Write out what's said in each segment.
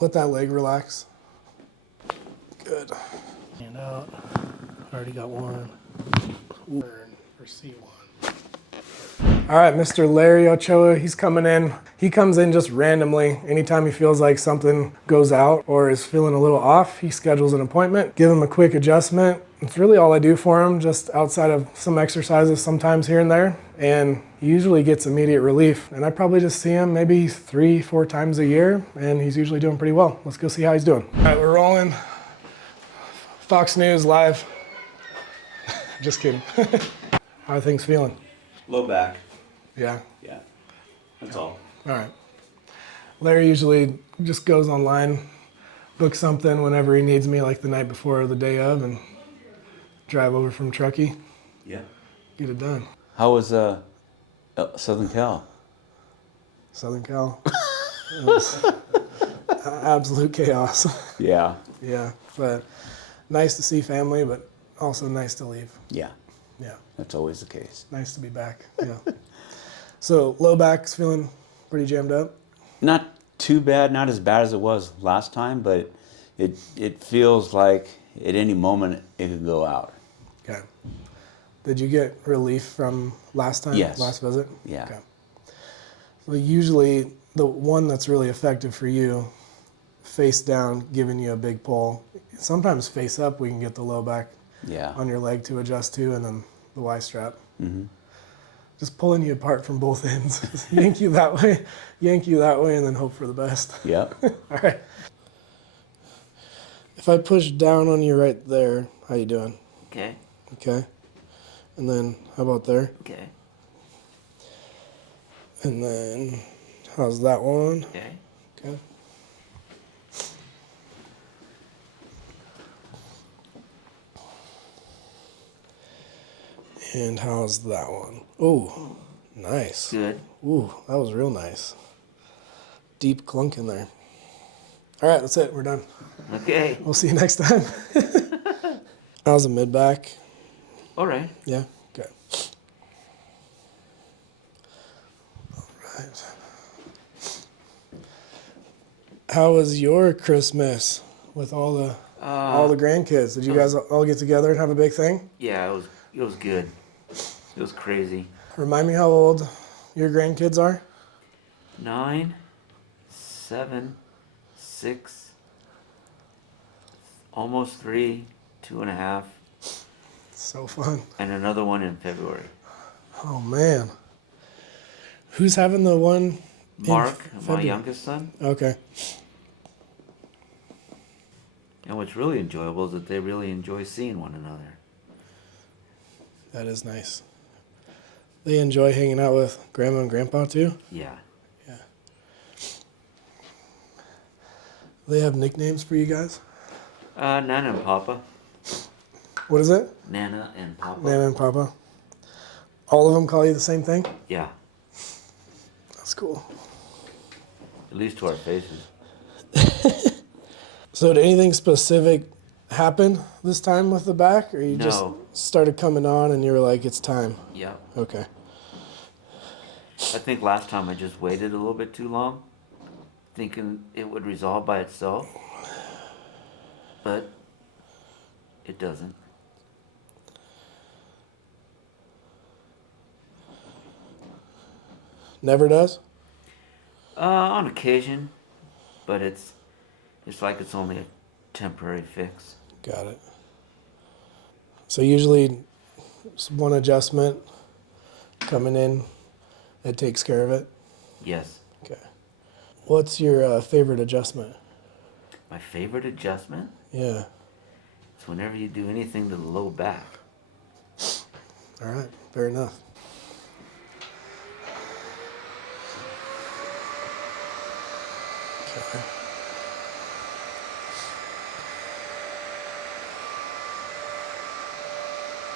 Let that leg relax. Good. Hand out. Already got one. For C1. All right, Mr. Larry Ochoa, he's coming in. He comes in just randomly. Anytime he feels like something goes out or is feeling a little off, he schedules an appointment, give him a quick adjustment. It's really all I do for him, just outside of some exercises sometimes here and there. And he usually gets immediate relief. And I probably just see him maybe 3-4 times a year, and he's usually doing pretty well. Let's go see how he's doing. All right, we're rolling. Fox News live. Just kidding. How are things feeling? Low back. Yeah? Yeah. That's all. All right. Larry usually just goes online, books something whenever he needs me, like the night before or the day of, and drive over from Truckee. Yeah. Get it done. How was Southern Cal? Southern Cal. It was absolute chaos. Yeah. Yeah, but nice to see family, but also nice to leave. Yeah. Yeah. That's always the case. Nice to be back. Yeah. So low back's feeling pretty jammed up? Not too bad, not as bad as it was last time, but it feels like at any moment it could go out. Okay. Did you get relief from last time? Yes. Last visit? Yeah. Okay. Well, usually the one that's really effective for you, face down, giving you a big pull. Sometimes face up, we can get the low back Yeah. on your leg to adjust to, and then the Y strap. Mm-hmm. Just pulling you apart from both ends. Just yank you that way, and then hope for the best. Yep. All right. If I push down on you right there, how you doing? Okay. Okay. And then how about there? Okay. And then how's that one? Okay. Okay. And how's that one? Oh, nice. Good. Ooh, that was real nice. Deep clunk in there. All right, that's it. We're done. Okay. We'll see you next time. How's the mid back? All right. Yeah? Okay. All right. How was your Christmas with all the grandkids? Did you guys all get together and have a big thing? Yeah, it was good. It was crazy. Remind me how old your grandkids are? 9, 7, 6, almost 3, 2.5, So fun. and another one in February. Oh, man. Who's having the one? Mark, my February? youngest son. Okay. And what's really enjoyable is that they really enjoy seeing one another. That is nice. They enjoy hanging out with Grandma and Grandpa, too? Yeah. Yeah. They have nicknames for you guys? Nana and Papa. What is it? Nana and Papa. Nana and Papa. All of them call you the same thing? Yeah. That's cool. At least to our faces. So did anything specific happen this time with the back? Or you just No. started coming on and you were like, it's time? Yeah. Okay. I think last time I just waited a little bit too long, thinking it would resolve by itself. But it doesn't. Never does? On occasion, but it's like it's only a temporary fix. Got it. So usually just one adjustment coming in, it takes care of it? Yes. Okay. What's your favorite adjustment? My favorite adjustment Yeah. is whenever you do anything to the low back. All right. Fair enough. Okay.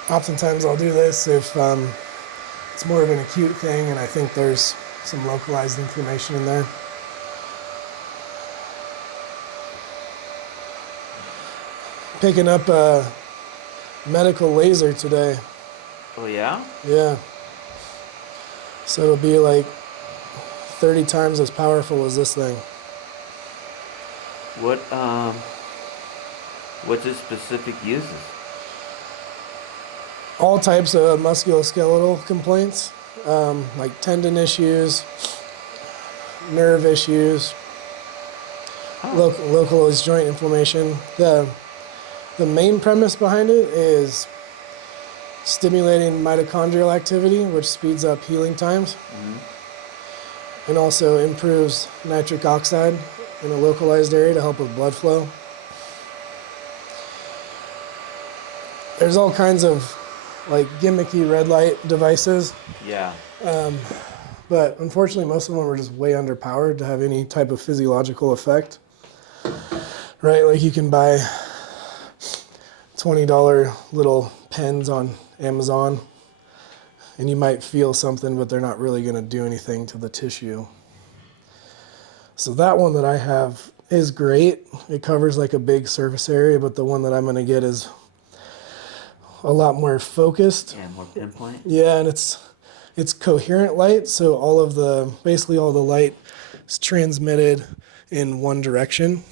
Oftentimes I'll do this if it's more of an acute thing and I think there's some localized inflammation in there. Picking up a medical laser today. Oh yeah? Yeah. So it'll be like 30 times as powerful as this thing. What what's its specific uses? All types of musculoskeletal complaints, like tendon issues, nerve issues, localized joint inflammation. The main premise behind it is stimulating mitochondrial activity, which speeds up healing times, and also improves nitric oxide in a localized area to help with blood flow. There's all kinds of like gimmicky red light devices, Yeah. but unfortunately most of them are just way underpowered to have any type of physiological effect. Right? Like you can buy $20 little pens on Amazon and you might feel something, but they're not really going to do anything to the tissue. So that one that I have is great. It covers like a big surface area, but the one that I'm going to get is a lot more focused. Yeah, more pinpoint. Yeah, and it's coherent light, so basically all the light is transmitted in one direction.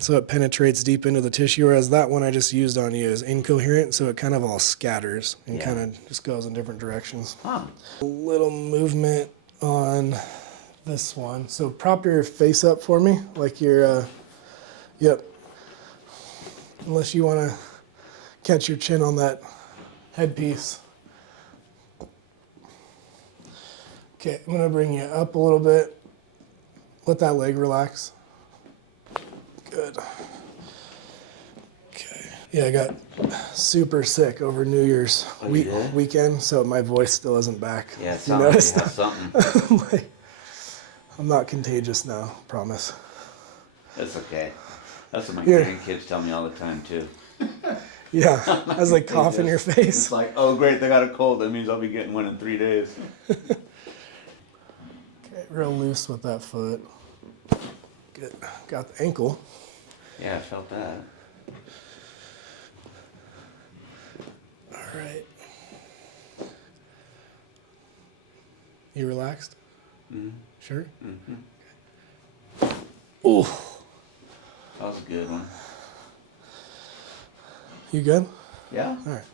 So it penetrates deep into the tissue, whereas that one I just used on you is incoherent, so it kind of all scatters and Yeah. kind of just goes in different directions. Huh. A little movement on this one. So prop your face up for me, like you're, yep. Unless you want to catch your chin on that headpiece. Okay, I'm gonna bring you up a little bit. Let that leg relax. Good. Okay. Yeah, I got super sick over New Year's Oh, you did? weekend, so my voice still isn't back. Yeah, it You sounds like you noticed? have something. Like, I'm not contagious now, promise. That's okay. That's what my Here. grandkids tell me all the time too. Yeah, I was like cough in your It's face. like, oh great, they got a cold. That means I'll be getting one in 3 days. Okay, real loose with that foot. Good. Got the ankle. Yeah, I felt that. All right. You relaxed? Sure? Ooh. That was a good one. You good? Yeah. All right.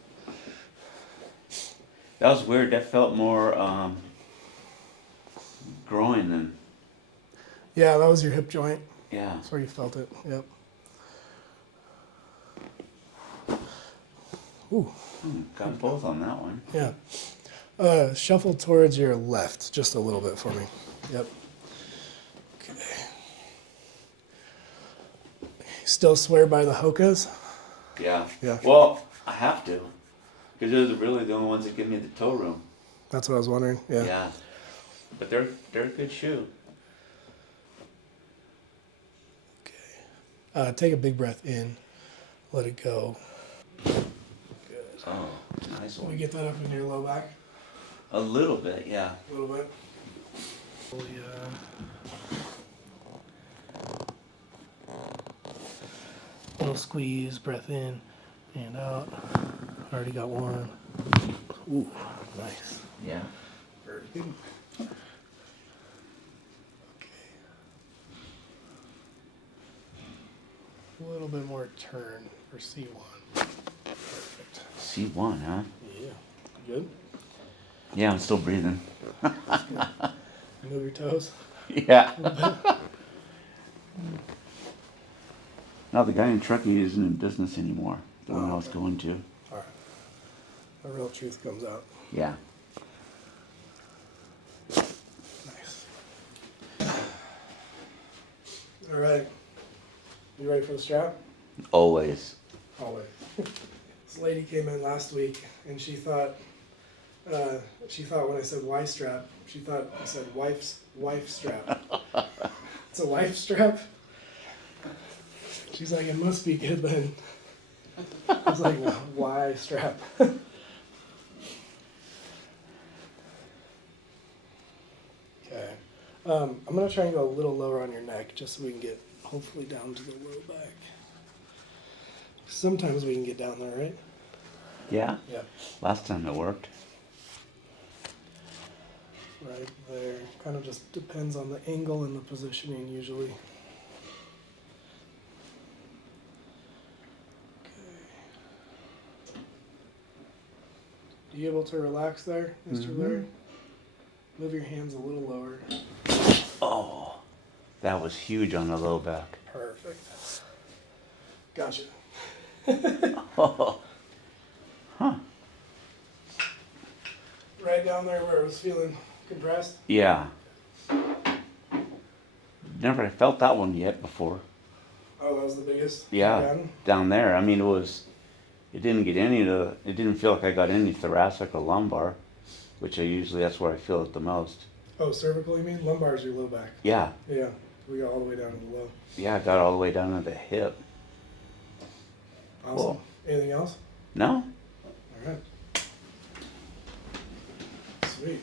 That was weird. That felt more groin than, Yeah, that was your hip joint. yeah. That's where you felt it. Yep. Ooh. Got both on that one. Yeah. Shuffle towards your left just a little bit for me. Yep. Okay. Still swear by the Hokas? Yeah. Yeah. Well, I have to, because they're really the only ones that give me the toe room. That's what I was wondering. Yeah. Yeah. But they're a good shoe. Okay. Take a big breath in. Let it go. Good. Oh, nice Can we one. get that up in your low back? A little bit, yeah. A little bit. Little squeeze, breath in and out. Already got one. Ooh, nice. Yeah. Very good. Okay. A little bit more turn for C1. Perfect. C1, huh? Yeah. Good. Yeah, I'm still breathing. Move your toes. Yeah. No, the guy in Truckee isn't in business anymore. The one I was going to. All right. The real truth comes out. Yeah. Nice. All right. You ready for the strap? Always. Always. This lady came in last week and she thought when I said Y strap, she thought I said wife strap. It's a wife strap? She's like, it must be good then. I was like, Y strap. Okay. I'm gonna try and go a little lower on your neck just so we can get hopefully down to the low back. Sometimes we can get down there, right? Yeah? Yeah. Last time it worked. Right there. Kind of just depends on the angle and the positioning usually. You able to relax there, mister Larry? Move your hands a little lower. Oh, that was huge on the low back. Perfect. Gotcha. Oh, huh. Right down there where it was feeling compressed. Yeah. Never felt that one yet before. Oh, that was the biggest. Yeah, You gotten? down there. I mean, it didn't get it didn't feel like I got any thoracic or lumbar, which that's where I feel it the most. Oh, cervical, you mean? Lumbar's your low back. Yeah, Yeah, we got all the way down to the low. yeah, I got all the way down to the hip. Awesome. Cool. Anything else? No? All right. Sweet.